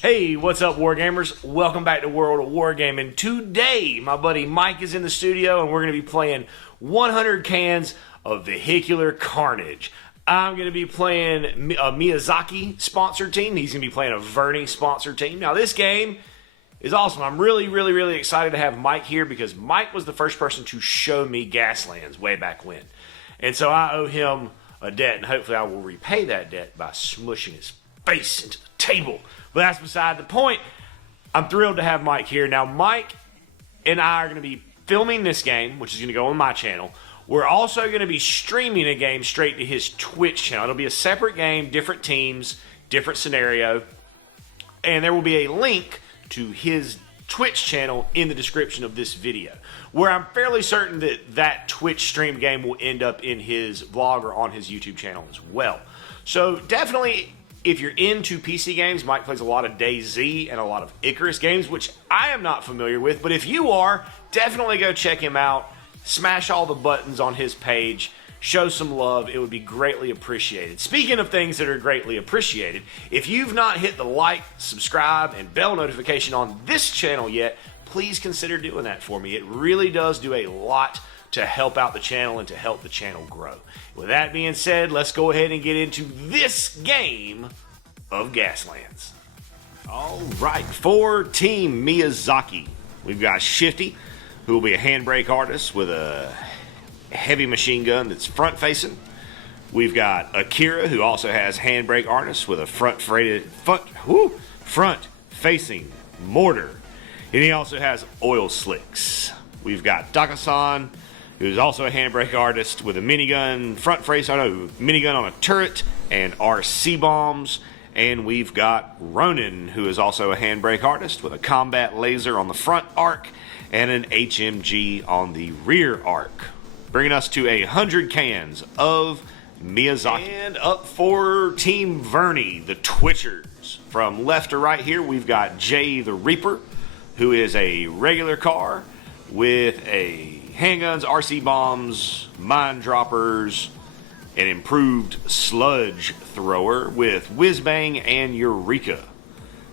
Hey, what's up, Wargamers? Welcome back to World of Wargaming. Today, my buddy Mike is in the studio, and we're going to be playing 100 cans of Vehicular Carnage. I'm going to be playing a Miyazaki sponsored team. He's going to be playing a Verney sponsored team. Now, this game is awesome. I'm really excited to have Mike here because Mike was the first person to show me Gaslands way back when. And so I owe him a debt, and hopefully I will repay that debt by smushing his face into the table. But that's beside the point. I'm thrilled to have Mike here. Now, Mike and I are going to be filming this game, which is going to go on my channel. We're also going to be streaming a game straight to his Twitch channel. It'll be a separate game, different teams, different scenario. And there will be a link to his Twitch channel in the description of this video, where I'm fairly certain that that Twitch stream game will end up in his vlog or on his YouTube channel as well. So definitely, if you're into PC games, Mike plays a lot of DayZ and a lot of Icarus games, which I am not familiar with. But if you are, definitely go check him out. Smash all the buttons on his page. Show some love. It would be greatly appreciated. Speaking of things that are greatly appreciated, if you've not hit the like, subscribe, and bell notification on this channel yet, please consider doing that for me. It really does do a lot to help out the channel and to help the channel grow. With that being said, let's go ahead and get into this game of Gaslands. All right, for Team Miyazaki, we've got Shifty, who will be a handbrake artist with a heavy machine gun that's front-facing. We've got Akira, who also has handbrake artist with a front-facing mortar. And he also has oil slicks. We've got Dakasan, who's also a handbrake artist with a minigun minigun on a turret and RC bombs. And we've got Ronin, who is also a handbrake artist with a combat laser on the front arc and an HMG on the rear arc, bringing us to 100 cans of Miyazaki. And up for Team Verney, the Twitchers. From left to right here, we've got Jay the Reaper, who is a regular car with handguns, RC bombs, mine droppers, an improved sludge thrower with whiz bang and Eureka.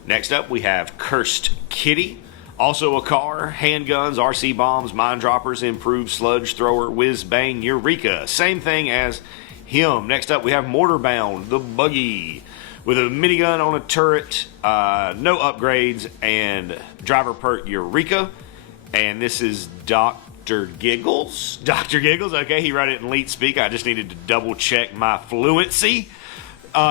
Next up, we have Cursed Kitty, also a car, handguns, RC bombs, mine droppers, improved sludge thrower, whiz bang, Eureka. Same thing as him. Next up, we have Mortarbound, the Buggy, with a minigun on a turret, no upgrades, and driver perk Eureka. And this is Dr. Giggles. Dr. Giggles, okay, he wrote it in Leet Speak. I just needed to double check my fluency.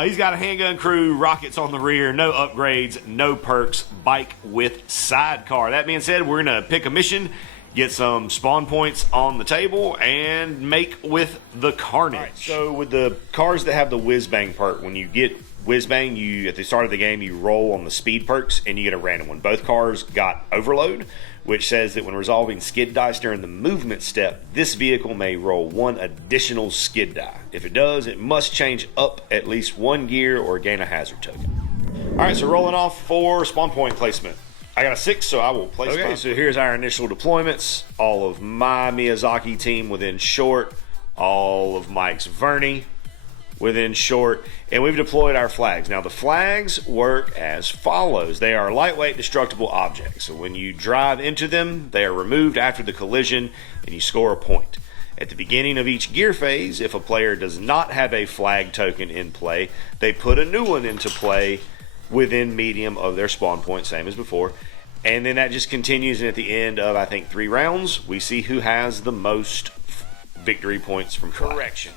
He's got a handgun crew, rockets on the rear, no upgrades, no perks, bike with sidecar. That being said, we're going to pick a mission, get some spawn points on the table, and make with the Carnage. Right, so with the cars that have the whiz bang perk, when you get whiz bang, at the start of the game, you roll on the speed perks and you get a random one. Both cars got overload, which says that when resolving skid dice during the movement step, this vehicle may roll one additional skid die. If it does, it must change up at least one gear or gain a hazard token. All right, so rolling off for spawn point placement. I got a 6, so I will place mine. Okay, so here's our initial deployments. All of my Miyazaki team within short, all of Mike's Verney within short, and we've deployed our flags. Now, the flags work as follows. They are lightweight destructible objects, so when you drive into them, they are removed after the collision, and you score a point. At the beginning of each gear phase, if a player does not have a flag token in play, they put a new one into play within medium of their spawn point, same as before, and then that just continues, and at the end of, I think, 3 rounds, we see who has the most victory points from flag. Correction.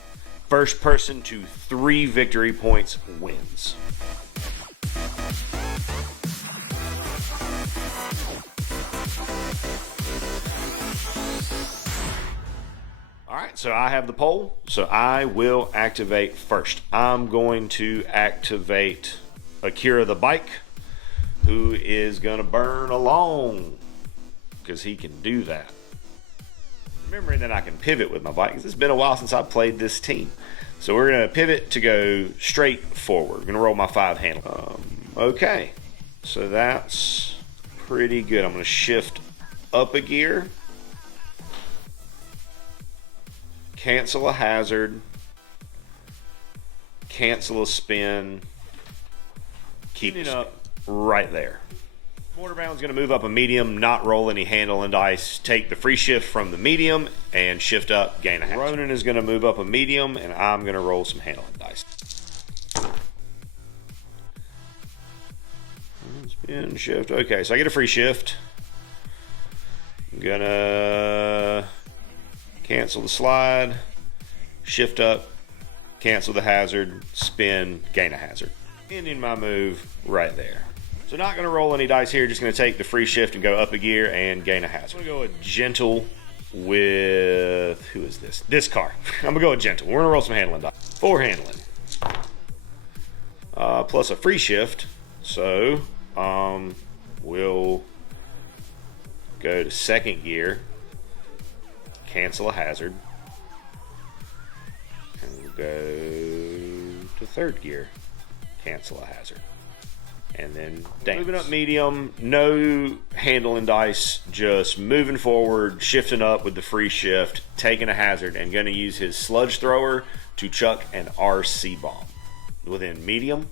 First person to 3 victory points wins. Alright, so I have the pole, so I will activate first. I'm going to activate Akira the Bike, who is going to burn along, because he can do that. Remembering that I can pivot with my bike, because it's been a while since I played this team. So we're going to pivot to go straight forward. I'm going to roll my 5 handle. Okay, so that's pretty good. I'm going to shift up a gear, cancel a hazard, cancel a spin, keep it up, right there. Mortarbound's going to move up a medium, not roll any handling dice, take the free shift from the medium, and shift up, gain a hazard. Ronan is going to move up a medium, and I'm going to roll some handling dice. Spin, shift. Okay, so I get a free shift. I'm going to cancel the slide, shift up, cancel the hazard, spin, gain a hazard. Ending my move right there. So not going to roll any dice here, just going to take the free shift and go up a gear and gain a hazard. I'm going to go with gentle with, who is this? This car. I'm going to go with gentle. We're going to roll some handling dice. 4 handling. Plus a free shift. So we'll go to 2nd gear, cancel a hazard, and we'll go to 3rd gear, cancel a hazard. And then dance. Moving up medium, no handling dice, just moving forward, shifting up with the free shift, taking a hazard, and going to use his sludge thrower to chuck an RC bomb. Within medium.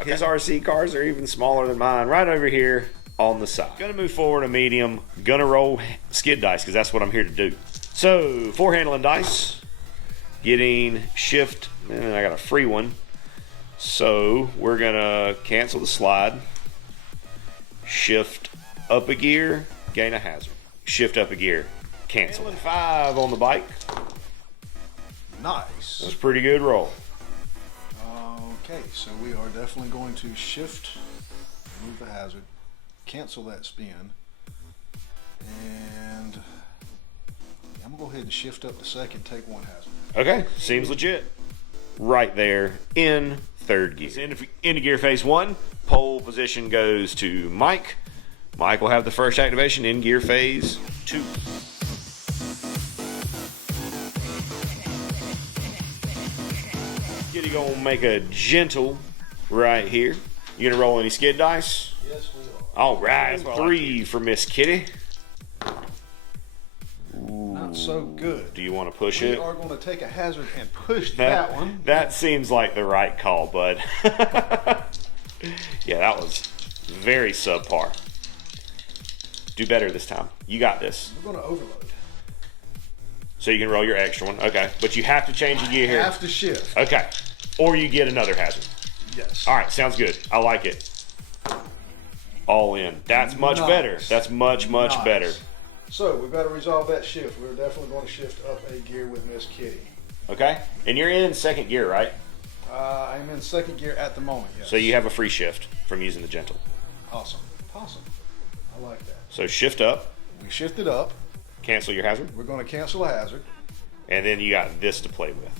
Okay. His RC cars are even smaller than mine, right over here on the side. Going to move forward a medium, going to roll skid dice because that's what I'm here to do. So, 4 handling dice, getting shift, and I got a free one. So we're gonna cancel the slide, shift up a gear, gain a hazard, shift up a gear, cancel. 5 on the bike. Nice. That's a pretty good roll. Okay, so we are definitely going to shift, remove the hazard, cancel that spin, and I'm gonna go ahead and shift up the 2nd, take 1 hazard. Okay, seems legit. Right there in 3rd gear. Into gear phase 1, pole position goes to Mike. Mike will have the first activation in gear phase 2. Kitty gonna make a gentle right here. You gonna roll any skid dice? Yes, we are. All right, 3 for Miss Kitty. Not so good. Do you want to push we it? We are going to take a hazard and push that one. That seems like the right call, bud. Yeah, that was very subpar. Do better this time. You got this. We're going to overload. So you can roll your extra one. Okay. But you have to change the gear here. I have to shift. Okay. Or you get another hazard. Yes. All right. Sounds good. I like it. All in. That's much better. That's much better. So we've got to resolve that shift. We're definitely going to shift up a gear with Miss Kitty. Okay. And you're in 2nd gear, right? I'm in 2nd gear at the moment, yes. So you have a free shift from using the gentle. Awesome. I like that. So shift up. We shifted up. Cancel your hazard. We're going to cancel a hazard. And then you got this to play with.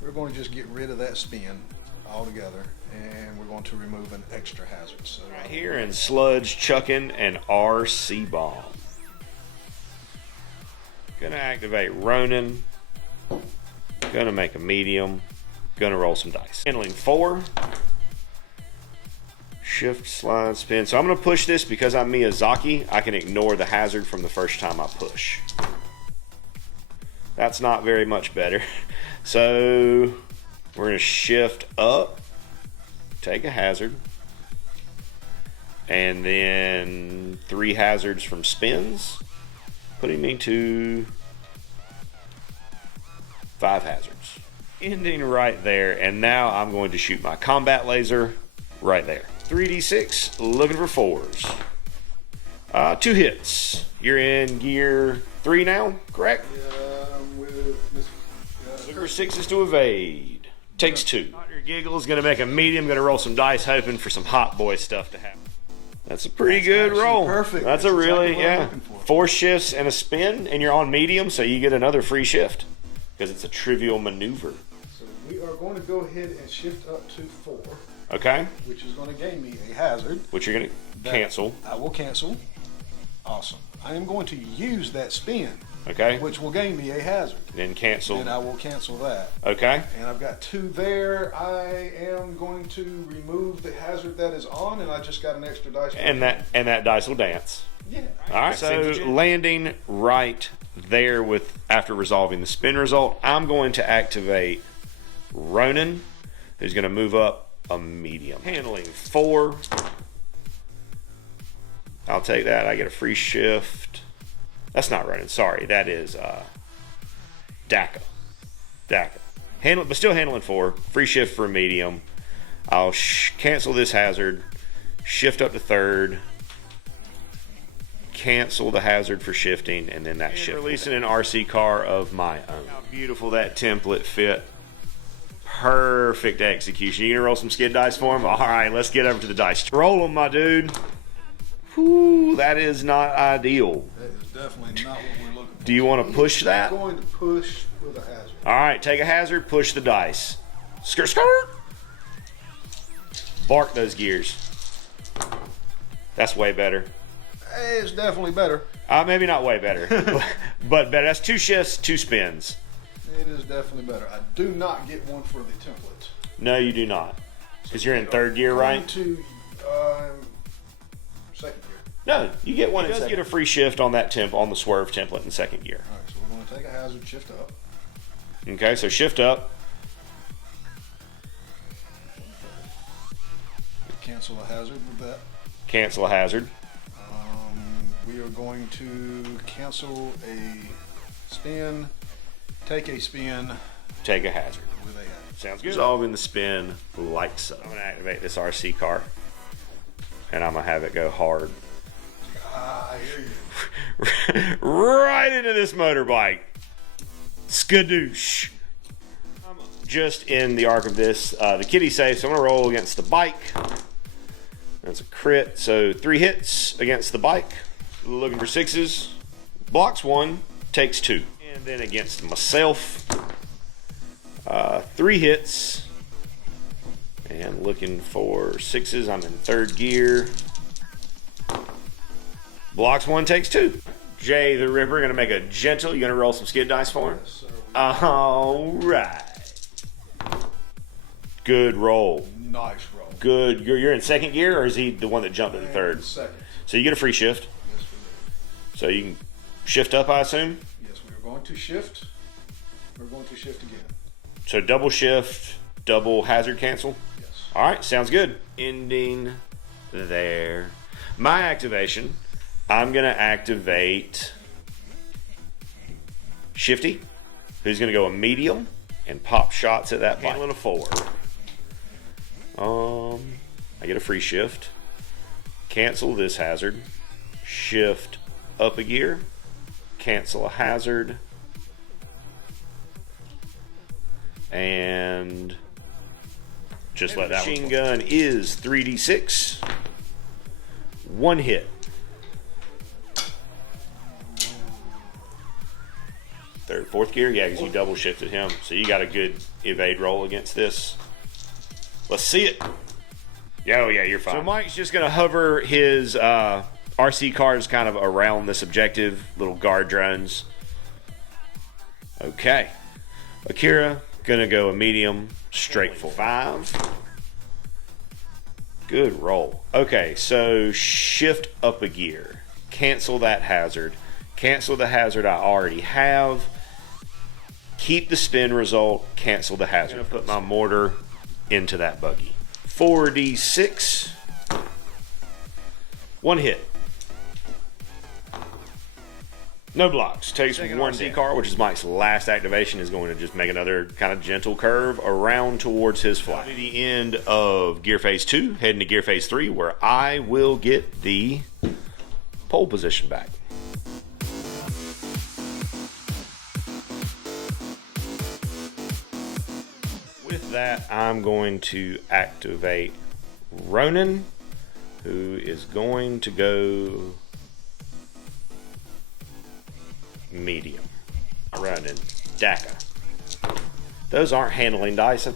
We're going to just get rid of that spin altogether. And we're going to remove an extra hazard. So right here in sludge chucking an RC bomb. Gonna activate Ronan. Gonna make a medium. Gonna roll some dice. Handling 4. Shift, slide, spin. So I'm gonna push this because I'm Miyazaki. I can ignore the hazard from the first time I push. That's not very much better. So we're gonna shift up, take a hazard, and then 3 hazards from spins, putting me to 5 hazards. Ending right there, and now I'm going to shoot my combat laser right there. 3d6, looking for 4s. 2 hits. You're in gear 3 now, correct? Yeah, with Looking for 6s to evade. Takes 2. Your giggle is going to make a medium. Going to roll some dice, hoping for some hot boy stuff to happen. That's a pretty good roll. Perfect. That's a really, yeah. 4 shifts and a spin, and you're on medium, so you get another free shift because it's a trivial maneuver. So we are going to go ahead and shift up to 4. Okay. Which is going to gain me a hazard. Which you're going to cancel. I will cancel. Awesome. I am going to use that spin. Okay. Which will gain me a hazard. Then cancel. And I will cancel that. Okay. And I've got 2 there. I am going to remove the hazard that is on, and I just got an extra dice. And that dice will dance. Yeah. All right. So landing right there with after resolving the spin result, I'm going to activate Ronan, who's going to move up a medium. Handling 4. I'll take that. I get a free shift. That's not running. Sorry, that is DACA. Handle, but still handling 4. Free shift for a medium. I'll cancel this hazard. Shift up to 3rd. Cancel the hazard for shifting, and then that shift. Releasing an RC car of my own. How beautiful that template fit. Perfect execution. You gonna roll some skid dice for him? All right, let's get over to the dice. Roll them, my dude. Whew, that is not ideal. That is definitely not what we're looking for. Do you want to push that? I'm going to push with a hazard. All right, take a hazard, push the dice. Skirt, skirt. Bark those gears. That's way better. Hey, it's definitely better. Maybe not way better, but better. That's 2 shifts, 2 spins. It is definitely better. I do not get one for the template. No, you do not. Because you're in 3rd gear, right? To 2nd gear. No, you get one. It does get a free shift on that on the swerve template in 2nd gear. All right, so we're going to take a hazard, shift up. Okay, so shift up. Cancel a hazard with that. Cancel a hazard. We are going to cancel a spin, take a spin, take a hazard. With a hazard. Sounds good. Resolving the spin like so. I'm going to activate this RC car, and I'm going to have it go hard. I hear you. Right into this motorbike. Skadoosh. I'm just in the arc of this. The kitty safe, so I'm going to roll against the bike. That's a crit, so 3 hits against the bike. Looking for 6s. Blocks 1, takes 2. And then against myself, 3 hits. And looking for 6s. I'm in 3rd gear. Blocks 1, takes 2. Jay the Ripper, gonna make a gentle. You gonna roll some skid dice for him? Yes, sir. All right. Good roll. Nice roll. Good. You're in 2nd gear, or is he the one that jumped into 3rd? 2nd. So you get a free shift. Yes, we do. So you can shift up, I assume? Yes, we are going to shift. We're going to shift again. So double shift, double hazard cancel? Yes. All right, sounds good. Ending there. My activation, I'm going to activate Shifty, who's going to go a medium and pop shots at that bike. Handling a 4. I get a free shift. Cancel this hazard. Shift up a gear. Cancel a hazard. And just let that machine gun is 3d6. 1 hit. 3rd, 4th gear? Yeah, because you double shifted him. So you got a good evade roll against this. Let's see it. Oh, yeah, you're fine. So Mike's just going to hover his RC cars kind of around this objective. Little guard drones. Okay. Akira, going to go a medium straight for 5. Good roll. Okay, so shift up a gear. Cancel that hazard. Cancel the hazard I already have. Keep the spin result. Cancel the hazard. I'm going to put my mortar into that buggy. 4d6. 1 hit. No blocks. Takes 1 D-car, which is Mike's last activation, is going to just make another kind of gentle curve around towards his fly. To the end of Gear Phase 2, heading to Gear Phase 3, where I will get the pole position back. With that, I'm going to activate Ronan, who is going to go medium. Ronan, DACA. Those aren't handling dice.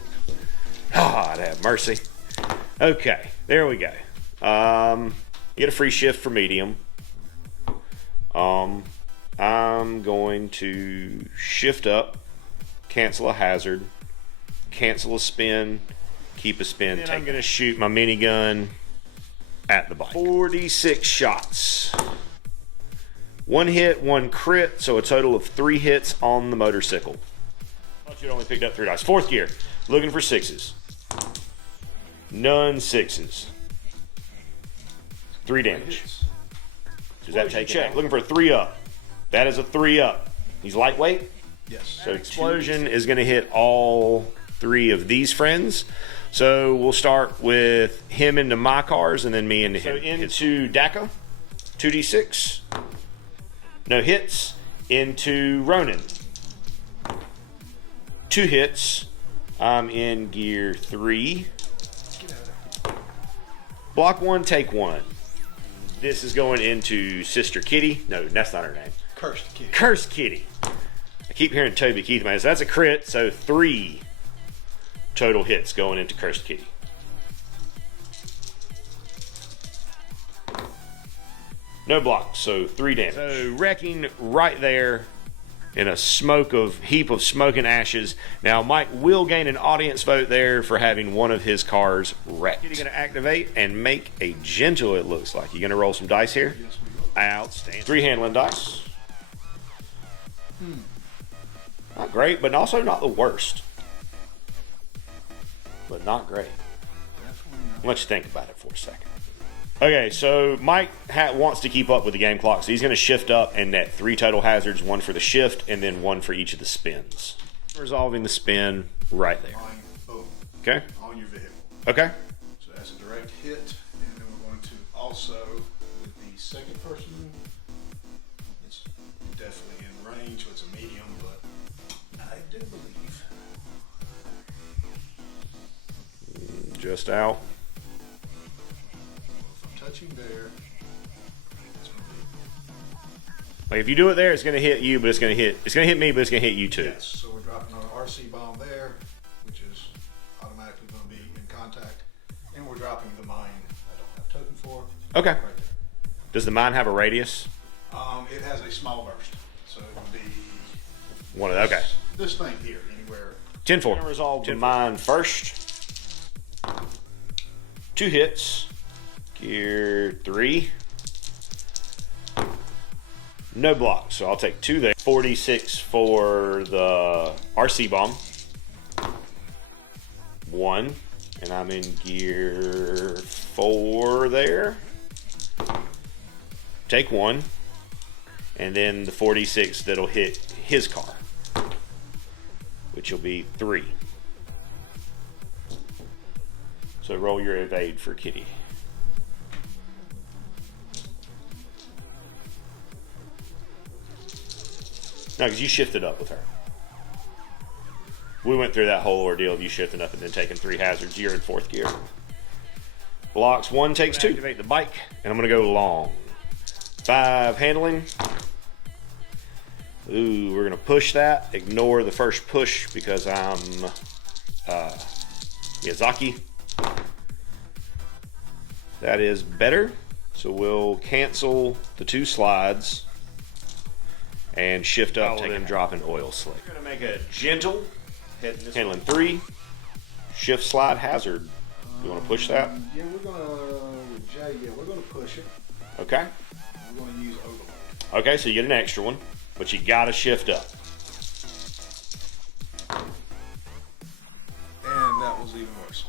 God have mercy. Okay, there we go. Get a free shift for medium. I'm going to shift up, cancel a hazard, cancel a spin, keep a spin. And I'm going to shoot my minigun at the bike. 46 shots. 1 hit, 1 crit, so a total of 3 hits on the motorcycle. I thought you'd only picked up 3 dice. 4th gear, looking for 6s. None 6s. 3 damage. Does that take check? Looking for a 3-up. That is a 3-up. He's lightweight. Yes. So explosion is going to hit all 3 of these friends. So we'll start with him into my cars and then me into him. So into Daka, 2d6. No hits. Into Ronin. 2 hits. I'm in gear 3. Block 1, take 1. This is going into Sister Kitty. No, that's not her name. Cursed Kitty. Cursed Kitty. I keep hearing Toby Keith, man. So that's a crit. So 3 total hits going into Cursed Kitty. No blocks, so 3 damage. So wrecking right there in a heap of smoke and ashes. Now Mike will gain an audience vote there for having one of his cars wrecked. You're going to activate and make a gentle, it looks like. You're going to roll some dice here? Yes, we will. Outstanding. 3 handling dice. Not great, but also not the worst. But not great. I'll let you think about it for a second. Okay, so Mike wants to keep up with the game clock, so he's going to shift up and net 3 total hazards, 1 for the shift, and then 1 for each of the spins. Resolving the spin right there. Boom. Okay. On your vehicle. Okay. So that's a direct hit, and then we're going to also, with the second person, it's definitely in range, so it's a medium, but I do believe. Just out. Touching there. It's gonna be, Like if you do it there, it's going to hit you, but it's going to hit me, but it's going to hit you too. yes, so we're dropping an RC bomb there, which is automatically going to be in contact, and we're dropping the mine I don't have token for. Okay. Right there. Does the mine have a radius? It has a small burst, so it would be One of okay. this thing here, anywhere. 10-4. Resolve the mine first. 2 hits. Gear 3. No blocks, so I'll take 2 there. 46 for the RC bomb. 1. And I'm in gear 4 there. Take 1. And then the 46 that'll hit his car, which will be 3. So roll your evade for Kitty. No, because you shifted up with her. We went through that whole ordeal of you shifting up and then taking 3 hazards. You're in 4th gear. Blocks 1, takes 2. Activate the bike, and I'm going to go long. 5 handling. Ooh, we're going to push that. Ignore the first push because I'm Miyazaki. That is better. So we'll cancel the 2 slides and shift up, and then drop an oil slick. We're going to make a gentle, handling 3, shift slide hazard. You want to push that? Yeah, we're going to, Jay, we're going to push it. Okay. We're going to use overload. Okay, so you get an extra one, but you got to shift up. And that was even worse.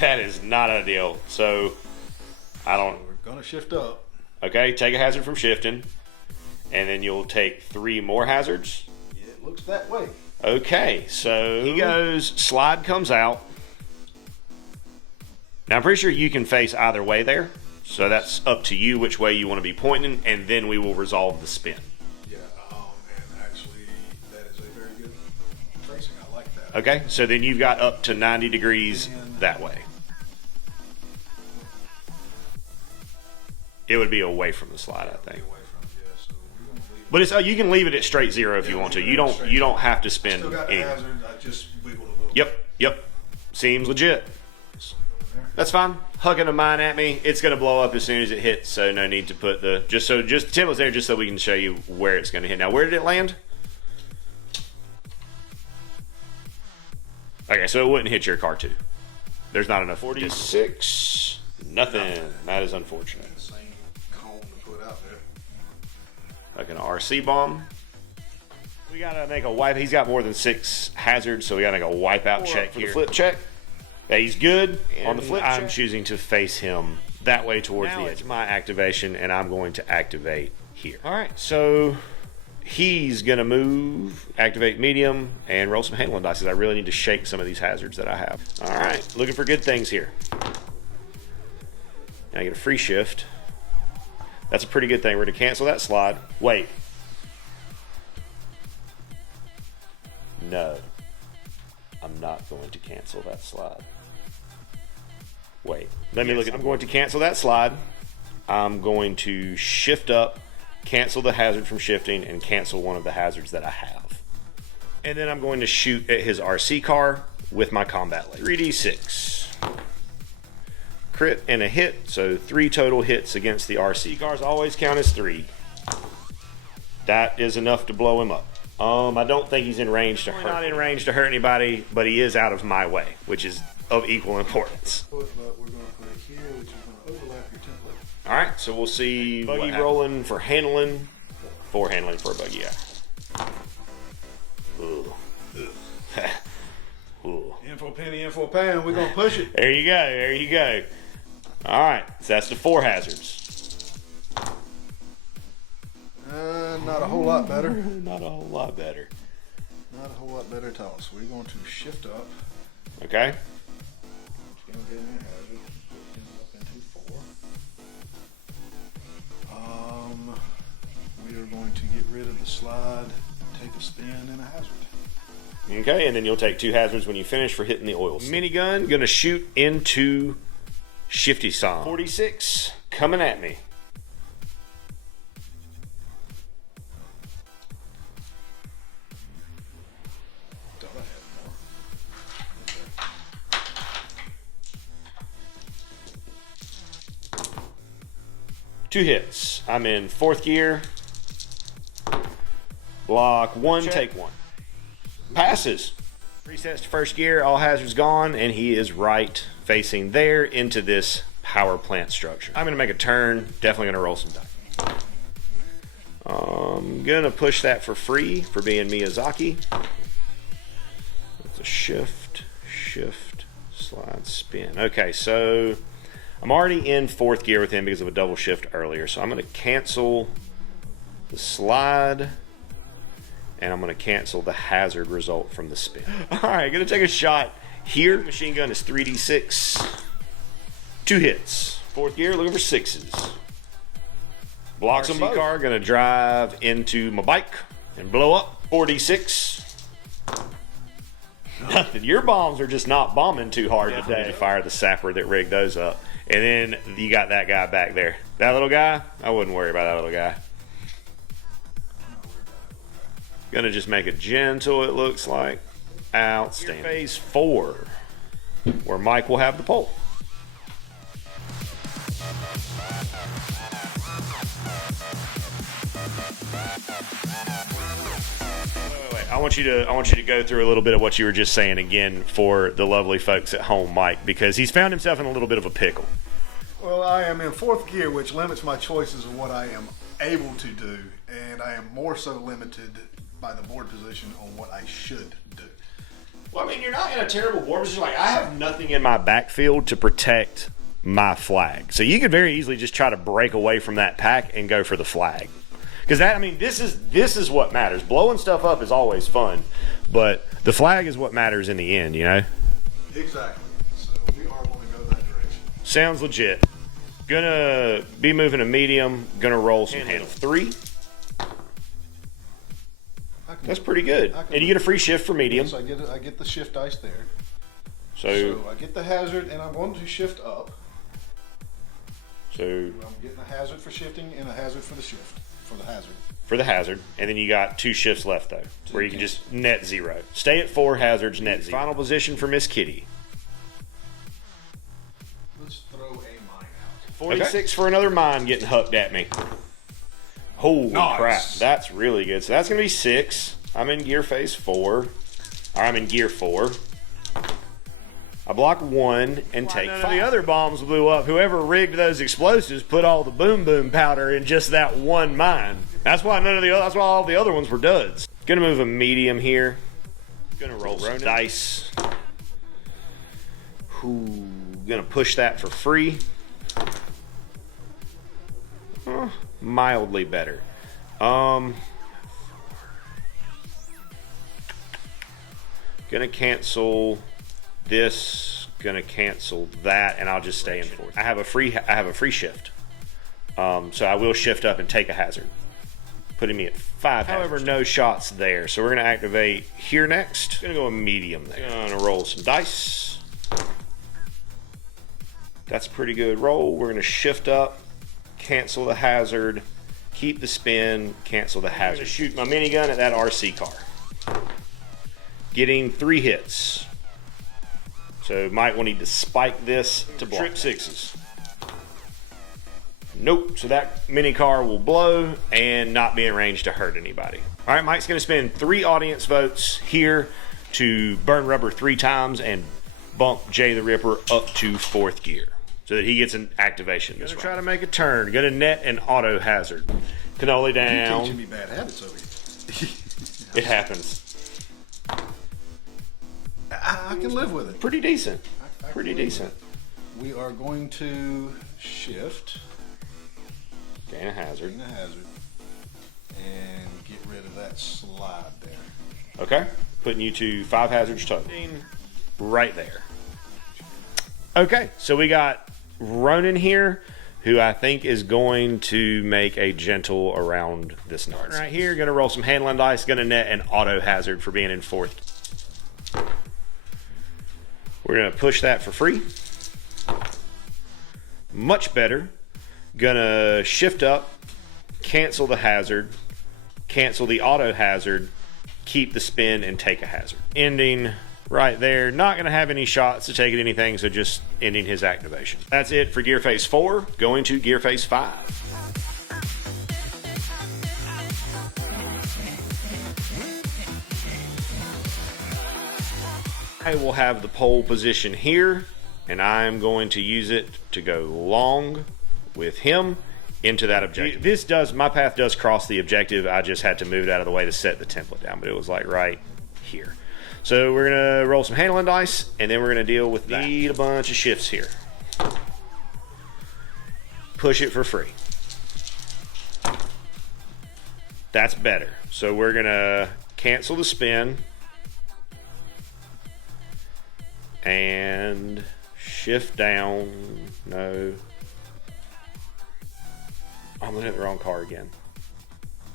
That is not ideal. So, I don't... We're going to shift up. Okay, take a hazard from shifting, and then you'll take 3 more hazards. It looks that way. Okay, so he goes, slide comes out. Now, I'm pretty sure you can face either way there, so that's up to you which way you want to be pointing, and then we will resolve the spin. Yeah, and actually, that is a very good tracing. I like that. Okay, so then you've got up to 90 degrees that way. It would be away from the slide, I think. Away from, yeah, so we're going to leave But it's you can leave it at straight 0 if you want to. You don't have to spin Still got the anything. hazard. I just wiggled a little. Yep. Seems legit. That's fine. Hugging a mine at me. It's going to blow up as soon as it hits, so no need to put the... Just Tim was there just so we can show you where it's going to hit. Now, where did it land? Okay, so it wouldn't hit your car, too. There's not enough. 46. Nothing. That is unfortunate. The same cone to put out there. Like an RC bomb. We got to make a wipe. He's got more than 6 hazards, so we got to make a wipeout check here. The flip check. Yeah, he's good on the flip check. I'm choosing to face him that way towards the edge. It's my activation, and I'm going to activate here. All right, so he's gonna move, activate medium, and roll some handling dice. I really need to shake some of these hazards that I have. All right, looking for good things here. Now I get a free shift. That's a pretty good thing. We're gonna cancel that slide. Wait. No. I'm not going to cancel that slide. Wait. Let me look at. I'm going to cancel that slide. I'm going to shift up, cancel the hazard from shifting, and cancel one of the hazards that I have. And then I'm going to shoot at his RC car with my combat laser. 3d6. Crit and a hit, so 3 total hits against the RC. Cars always count as 3. That is enough to blow him up. I don't think he's in range to hurt. Not in range to hurt anybody, but he is out of my way, which is of equal importance. But we're going to put it here, which is going to overlap your template. All right, so we'll see buggy rolling for handling. 4 handling for a buggy, yeah. Ooh. Ooh. In for a penny, in for a pound. We're going to push it. There you go. There you go. All right, so that's the 4 hazards. Not a whole lot better. Not a whole lot better. Not a whole lot better at all. So we're going to shift up. Okay. It's going to get in a hazard. Up into 4. We are going to get rid of the slide, take a spin, and a hazard. Okay, and then you'll take 2 hazards when you finish for hitting the oil. Minigun, gonna shoot into Shifty Song. 46, coming at me. Two hits. I'm in 4th gear. Block 1, check. Take 1. Passes. Resets to 1st gear, all hazards gone, and he is right facing there into this power plant structure. I'm gonna make a turn, definitely gonna roll some dice. I'm gonna push that for free for being Miyazaki. That's a shift, slide, spin. Okay, so I'm already in 4th gear with him because of a double shift earlier, so I'm gonna cancel the slide, and I'm gonna cancel the hazard result from the spin. All right, gonna take a shot here. Machine gun is 3d6. 2 hits. 4th gear, looking for 6s. Blocks them both. Car gonna drive into my bike and blow up. 4d6. Nothing. Your bombs are just not bombing too hard today. Fire the sapper that rigged those up. And then you got that guy back there. That little guy, I wouldn't worry about that little guy. Gonna just make a gentle, it looks like. Outstanding. Phase 4, where Mike will have the pole. Wait, I want you to go through a little bit of what you were just saying again for the lovely folks at home, Mike, because he's found himself in a little bit of a pickle. Well, I am in 4th gear, which limits my choices of what I am able to do, and I am more so limited by the board position on what I should do. Well, I mean, you're not in a terrible board position. Like, I have nothing in my backfield to protect my flag. So you could very easily just try to break away from that pack and go for the flag. Because that, I mean, this is what matters. Blowing stuff up is always fun, but the flag is what matters in the end, you know? Exactly. So we are going to go that direction. Sounds legit. Gonna be moving a medium. Gonna roll some handle 3. That's pretty good. And you get a free shift for medium. Yes, I get the shift dice there. So I get the hazard, and I'm going to shift up. So I'm getting a hazard for shifting and a hazard for the shift. For the hazard. And then you got 2 shifts left, though, where you can just net 0. Stay at 4 hazards, net 0. Final position for Miss Kitty. Let's throw a mine out. 46 for another mine getting hucked at me. Holy crap. That's really good. So that's going to be 6. I'm in gear phase 4. Or I'm in gear 4. I block 1 and take 5. The other bombs blew up. Whoever rigged those explosives put all the boom boom powder in just that one mine. That's why that's why all the other ones were duds. Gonna move a medium here. Gonna roll some dice. Ooh, gonna push that for free. Mildly better. Gonna cancel this, gonna cancel that, and I'll just stay in fourth. I have a free shift. So I will shift up and take a hazard, putting me at 5 hazards. However, no shots there, so we're gonna activate here next. Gonna go a medium there. Gonna roll some dice. That's a pretty good roll. We're gonna shift up, cancel the hazard, keep the spin, cancel the hazard. Shoot my minigun at that RC car. Getting 3 hits. So might will need to spike this to block. Trip 6s. Nope, so that mini car will blow and not be in range to hurt anybody. All right, Mike's gonna spend 3 audience votes here to burn rubber 3 times and bump Jay the Ripper up to 4th gear so that he gets an activation. Gonna try to make a turn, gonna net an auto hazard. Cannoli down. You're teaching me bad habits over here. It happens. I can live with it. Pretty decent. I Pretty decent. We are going to shift. Gain a hazard. Gain a hazard. And get rid of that slide there. Okay. Putting you to 5 hazards total. Right there. Okay. So we got Ronan here, who I think is going to make a gentle around this nonsense. Right here, gonna roll some handling dice, gonna net an auto hazard for being in 4th. We're gonna push that for free. Much better. Gonna shift up, cancel the hazard, cancel the auto hazard, keep the spin, and take a hazard. Ending right there. Not gonna have any shots to take at anything, so just ending his activation. That's it for Gear Phase 4. Going to Gear Phase 5. I will have the pole position here, and I'm going to use it to go long with him into that objective. This does, my path does cross the objective. I just had to move it out of the way to set the template down, but it was like right here. So we're gonna roll some handling dice, and then we're gonna deal with that. Need a bunch of shifts here. Push it for free. That's better. So we're gonna cancel the spin and shift down. No. I'm looking at the wrong car again.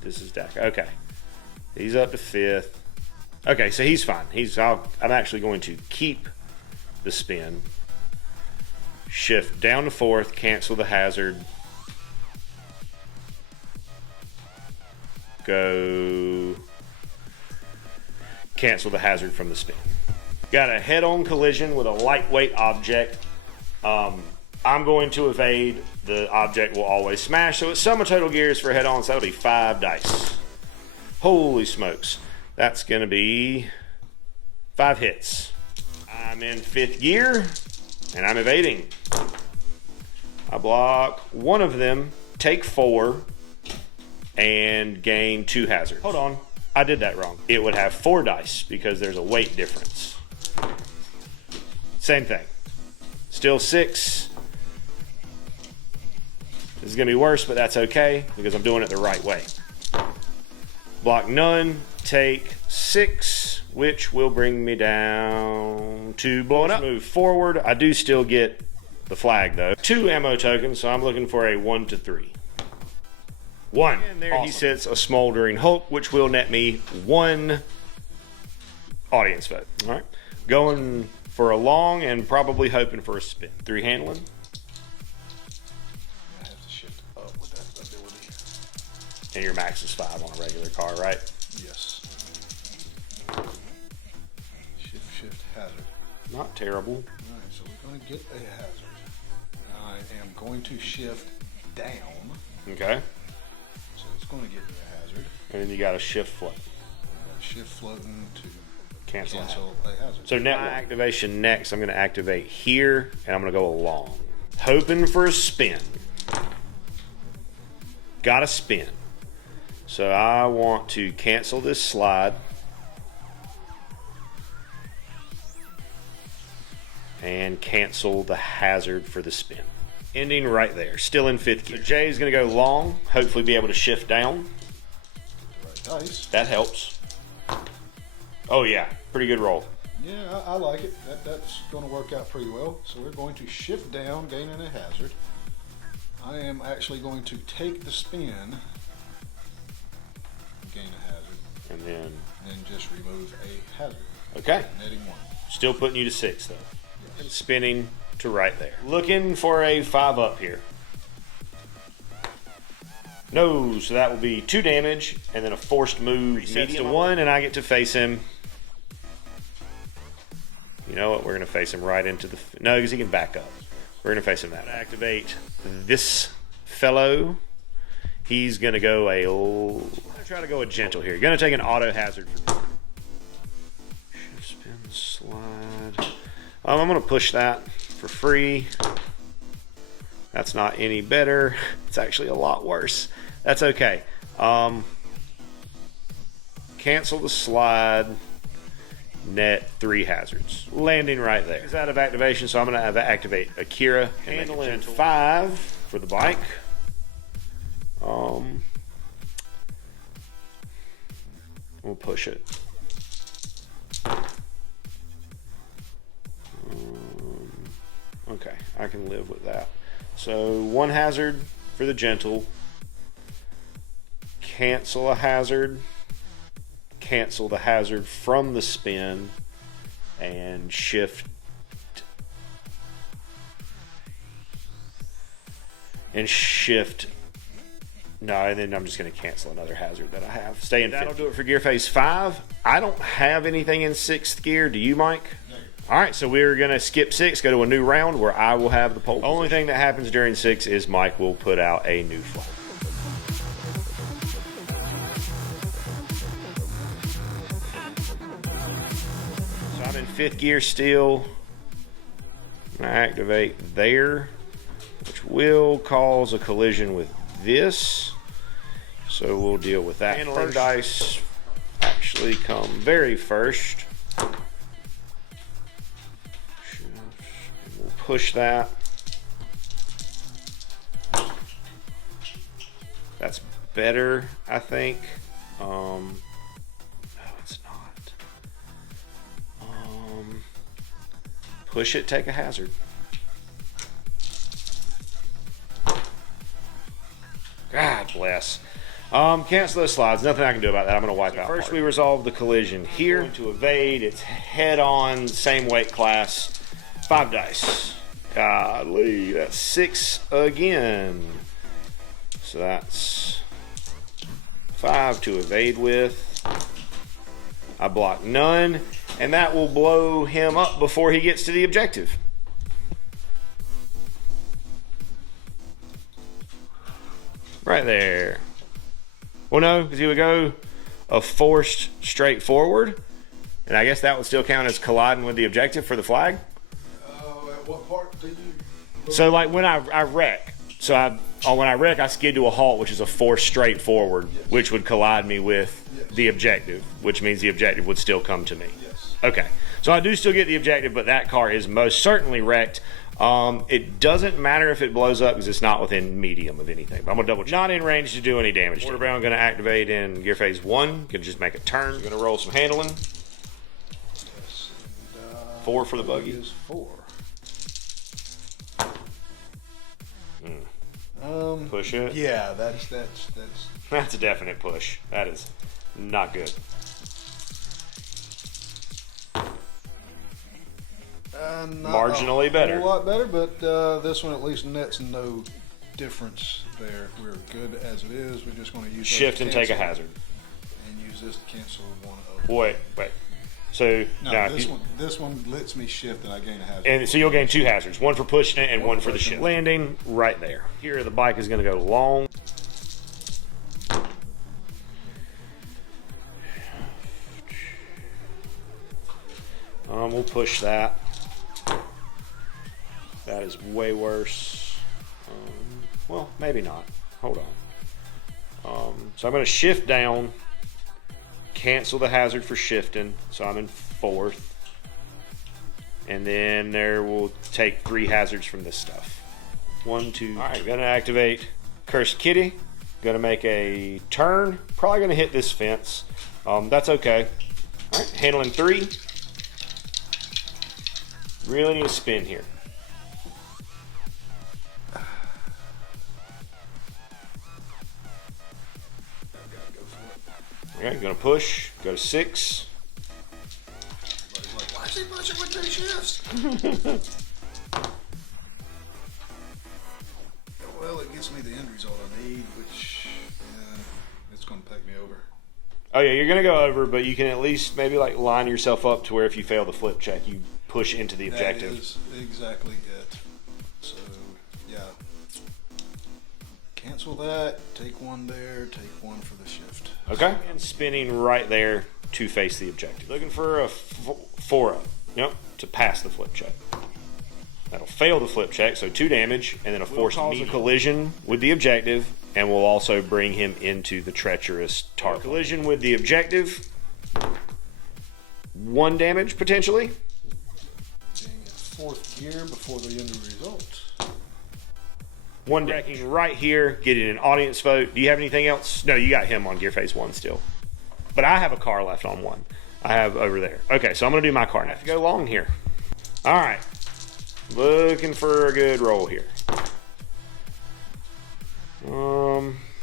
This is Dak. Okay. He's up to 5th. Okay, so he's fine. I'm actually going to keep the spin. Shift down to 4th, cancel the hazard. Go cancel the hazard from the spin. Got a head-on collision with a lightweight object. I'm going to evade. The object will always smash. So it's sum of total gears for head-on, so that'll be 5 dice. Holy smokes. That's going to be 5 hits. I'm in 5th gear, and I'm evading. I block 1 of them, take 4, and gain 2 hazards. Hold on. I did that wrong. It would have 4 dice because there's a weight difference. Same thing. Still 6. This is going to be worse, but that's okay because I'm doing it the right way. Block none, take 6, which will bring me down to blowing up. Move forward. I do still get the flag though. 2 ammo tokens, so I'm looking for a 1 to 3. 1. And there he sits, a smoldering Hulk, which will net me 1 audience vote. All right. Going for a long and probably hoping for a spin. 3 handling. I have to shift up with that ability. And your max is 5 on a regular car, right? Yes. Shift hazard. Not terrible. All right, so we're going to get a hazard. I am going to shift down. Okay. So it's going to get me a hazard. And then you got a shift float. Shift floating to Cancel a hazard. So net my activation next, I'm going to activate here, and I'm going to go along. Hoping for a spin. Got a spin. So I want to cancel this slide. And cancel the hazard for the spin. ending right there, still in 5th gear. So Jay is going to go long, hopefully be able to shift down. Right dice. That helps. Oh yeah, pretty good roll. Yeah, I like it. That's going to work out pretty well. So we're going to shift down, gaining a hazard. I am actually going to take the spin, gain a hazard, And then, just remove a hazard. okay. Netting 1. Still putting you to 6 though. Yes. And spinning to right there. Looking for a 5 up here. No, so that will be 2 damage and then a forced move. Resets to 1 and I get to face him. You know what? We're going to face him right into the... No, because he can back up. We're going to face him that way. Activate this fellow. He's going to go a... I'm going to try to go a gentle here. You're going to take an auto hazard for me. Shift, spin, slide. I'm going to push that for free. That's not any better. It's actually a lot worse. That's okay. Cancel the slide. Net 3 hazards. Landing right there. He's out of activation, so I'm going to activate Akira. Handling 5 for the bike. We'll push it. Okay, I can live with that. So 1 hazard for the gentle. Cancel a hazard. Cancel the hazard from the spin and shift no, and then I'm just going to cancel another hazard that I have. Stay in. That'll do it for gear phase 5. I don't have anything in 6th gear. Do you, Mike? No. All right, so we're going to skip 6, go to a new round where I will have the pole. The only thing that happens during 6 is Mike will put out a new flag. I'm in 5th gear still. I activate there, which will cause a collision with this. So we'll deal with that. Handling dice actually come very first. We'll push that. That's better, I think. No, it's not. Push it, take a hazard. God bless. Cancel those slides. Nothing I can do about that. I'm going to wipe out. First, we resolve the collision here. To evade, it's head on, same weight class. 5 dice. Golly, that's 6 again. So that's 5 to evade with. I block none. And that will blow him up before he gets to the objective. Right there. Well, no, because he would go a forced straight forward. And I guess that would still count as colliding with the objective for the flag. At what part do you... So, like, when I wreck. So, when I wreck, I skid to a halt, which is a forced straight forward, yes. which would collide me with yes. the objective, which means the objective would still come to me. Yes. Okay, so I do still get the objective, but that car is most certainly wrecked. It doesn't matter if it blows up because it's not within medium of anything. But I'm gonna double check. Not in range to do any damage. Water Brown gonna activate in gear phase 1. Can just make a turn. Gonna roll some handling. Yes. And, 4 for the buggy. Is 4. Push it. Yeah, that's That's a definite push. That is not good. not Marginally better. A lot better, but this one at least nets no difference there. We're good as it is. We're just going to use Shift and take a hazard. and use this to cancel one of. Wait. So No, now this one lets me shift and I gain a hazard. and so you'll gain 2 hazards, 1 for pushing it and 1 for the shift. Landing right there. Here the bike is going to go long. We'll push that. That is way worse. Well, maybe not. Hold on. So I'm going to shift down, cancel the hazard for shifting, so I'm in 4th. And then there will take 3 hazards from this stuff. 1, 2. All right, gonna activate Cursed Kitty. Gonna make a turn. Probably gonna hit this fence. That's okay. All right, handling 3. Really need to spin here. Okay, gonna push. Go to 6. Why is he pushing with 2 shifts? Well, it gives me the end result I need, which it's going to take me over. Oh yeah, you're gonna go over, but you can at least maybe like line yourself up to where if you fail the flip check, you push into the objective. That is exactly it. So yeah, cancel that. Take 1 there. Take 1 for the shift. Okay, and spinning right there to face the objective. Looking for a 4-up. Yep, to pass the flip check. That'll fail the flip check, so 2 damage, and then a force collision with the objective, and will also bring him into the treacherous target. Collision with the objective. 1 damage potentially. Being in 4th gear before the end result. 1 wrecking right here, getting an audience vote. Do you have anything else? No, you got him on gear phase 1 still. But I have a car left on 1. I have over there. Okay, so I'm gonna do my car now. I have to go long here. All right, looking for a good roll here.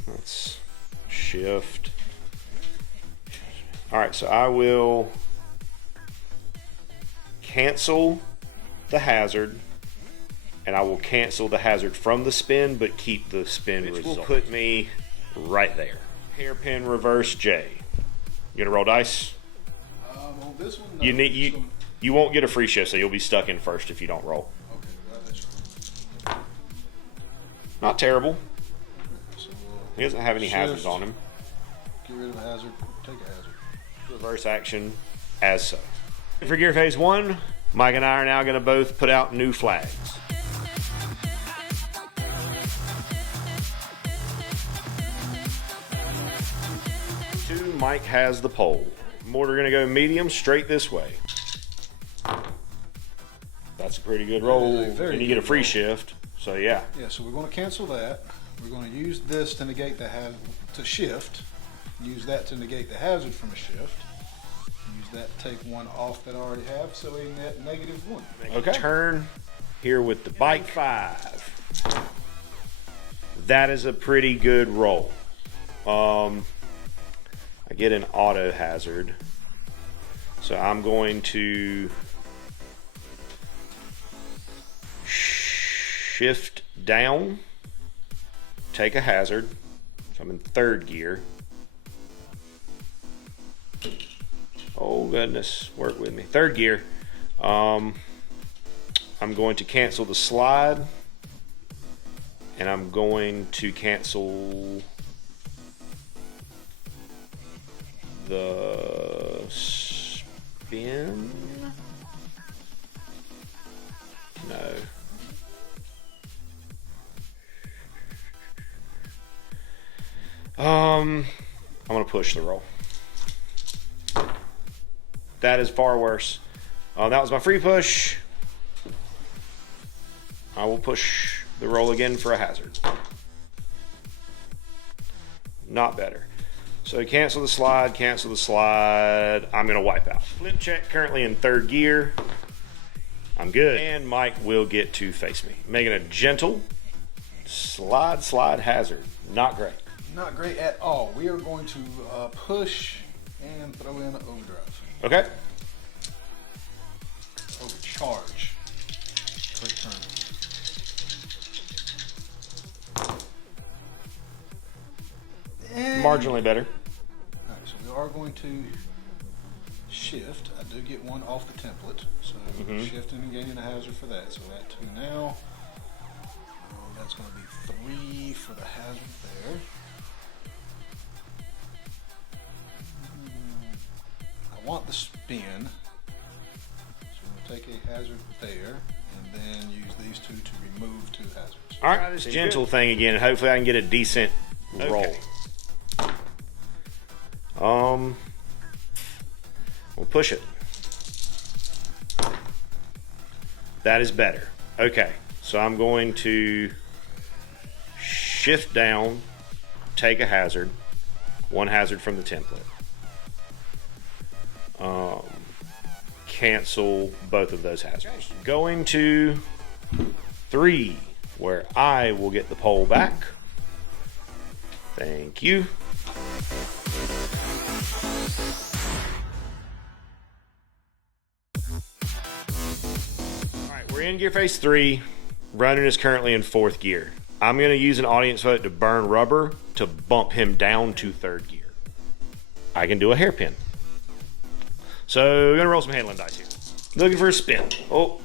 Let's shift. All right, so I will cancel the hazard, and I will cancel the hazard from the spin, but keep the spin result. Which will put me right there. Hairpin reverse J. You gonna roll dice? On this one, no, You won't get a free shift, so you'll be stuck in first if you don't roll. Okay, that's right. Not terrible. So He doesn't have any shift, hazards on him. Get rid of a hazard. Take a hazard. Reverse action as so. For gear phase 1, Mike and I are now going to both put out new flags. 2, Mike has the pole. Mortar going to go medium straight this way. That's a pretty good roll, and you get a free shift. So yeah. Yeah, so we're going to cancel that. We're going to use this to negate the to shift. Use that to negate the hazard from a shift. Use that to take 1 off that I already have, so a net -1. Okay. Turn here with the bike 5. That is a pretty good roll. I get an auto hazard, so I'm going to shift down, take a hazard. So I'm in 3rd gear. Oh goodness, work with me. 3rd gear. I'm going to cancel the slide, and I'm going to cancel the spin. No. I'm gonna push the roll. That is far worse. That was my free push. I will push the roll again for a hazard. Not better. So cancel the slide, cancel the slide. I'm gonna wipe out. Flip check currently in 3rd gear. I'm good. And Mike will get to face me. Making a gentle slide hazard. Not great. Not great at all. We are going to push and throw in overdrive. Okay. Overcharge. Quick turn. And Marginally better. Alright, so we are going to shift. I do get 1 off the template. So shifting and gaining a hazard for that. So we're at 2 now. That's going to be 3 for the hazard there. I want the spin. So we're going to take a hazard there and then use these 2 to remove 2 hazards. All right, this gentle thing again. Hopefully I can get a decent roll. We'll push it. That is better. Okay, so I'm going to shift down, take a hazard, 1 hazard from the template. Cancel both of those hazards. Going to 3, where I will get the pole back. Thank you. Alright, we're in gear phase 3. Ronan is currently in 4th gear. I'm going to use an audience vote to burn rubber to bump him down to 3rd gear. I can do a hairpin. So we're going to roll some handling dice here. Looking for a spin. Oh,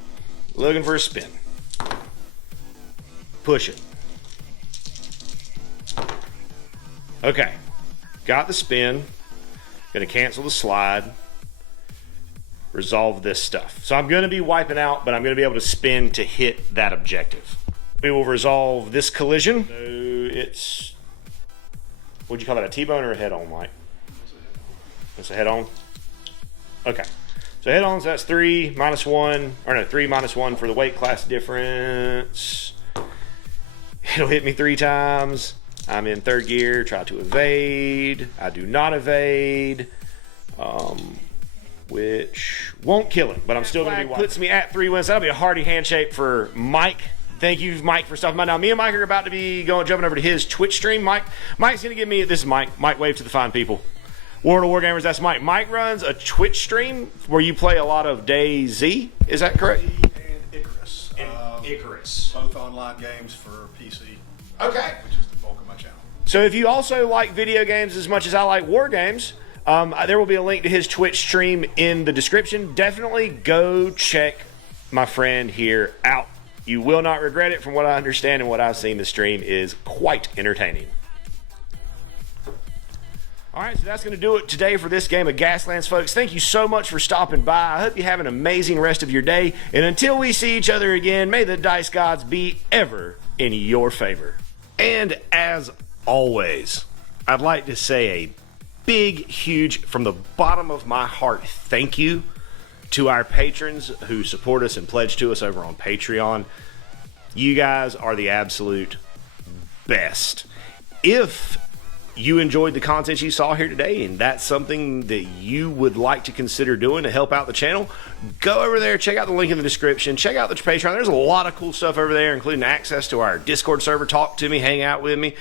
looking for a spin. Push it. Okay. Got the spin. Going to cancel the slide. Resolve this stuff. So I'm going to be wiping out, but I'm going to be able to spin to hit that objective. We will resolve this collision. So it's... What'd you call that, a T-bone or a head-on, Mike? It's a head-on? Okay. So head-on, so that's 3 minus 1, or no, 3 minus 1 for the weight class difference. It'll hit me 3 times. I'm in 3rd gear, try to evade. I do not evade. Which won't kill him, but I'm still going to be wiping. Puts me at 3 wins. That'll be a hearty handshake for Mike. Thank you, Mike, for stopping by. Now, me and Mike are about to be jumping over to his Twitch stream. Mike's going to give me, this is Mike. Mike, wave to the fine people. World of Wargamers, that's Mike. Mike runs a Twitch stream where you play a lot of DayZ. Is that correct? And Icarus. Icarus. Both online games for PC. Okay. Which is the bulk of my channel. So if you also like video games as much as I like war games, there will be a link to his Twitch stream in the description. Definitely go check my friend here out. You will not regret it. From what I understand and what I've seen, the stream is quite entertaining. All right, so that's going to do it today for this game of Gaslands, folks. Thank you so much for stopping by. I hope you have an amazing rest of your day. And until we see each other again, may the dice gods be ever in your favor. And as always, I'd like to say a big, huge, from the bottom of my heart, thank you to our patrons who support us and pledge to us over on Patreon. You guys are the absolute best. If you enjoyed the content you saw here today and that's something that you would like to consider doing to help out the channel, go over there, check out the link in the description, check out the Patreon. There's a lot of cool stuff over there, including access to our Discord server. Talk to me, hang out with me,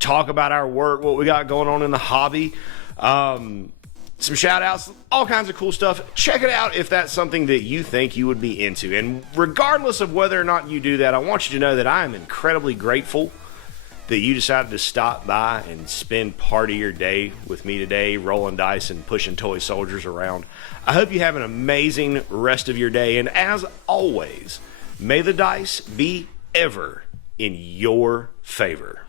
talk about our work, what we got going on in the hobby, some shout outs, all kinds of cool stuff. Check it out if that's something that you think you would be into. And regardless of whether or not you do that, I want you to know that I am incredibly grateful that you decided to stop by and spend part of your day with me today, rolling dice and pushing toy soldiers around. I hope you have an amazing rest of your day, and as always, may the dice be ever in your favor.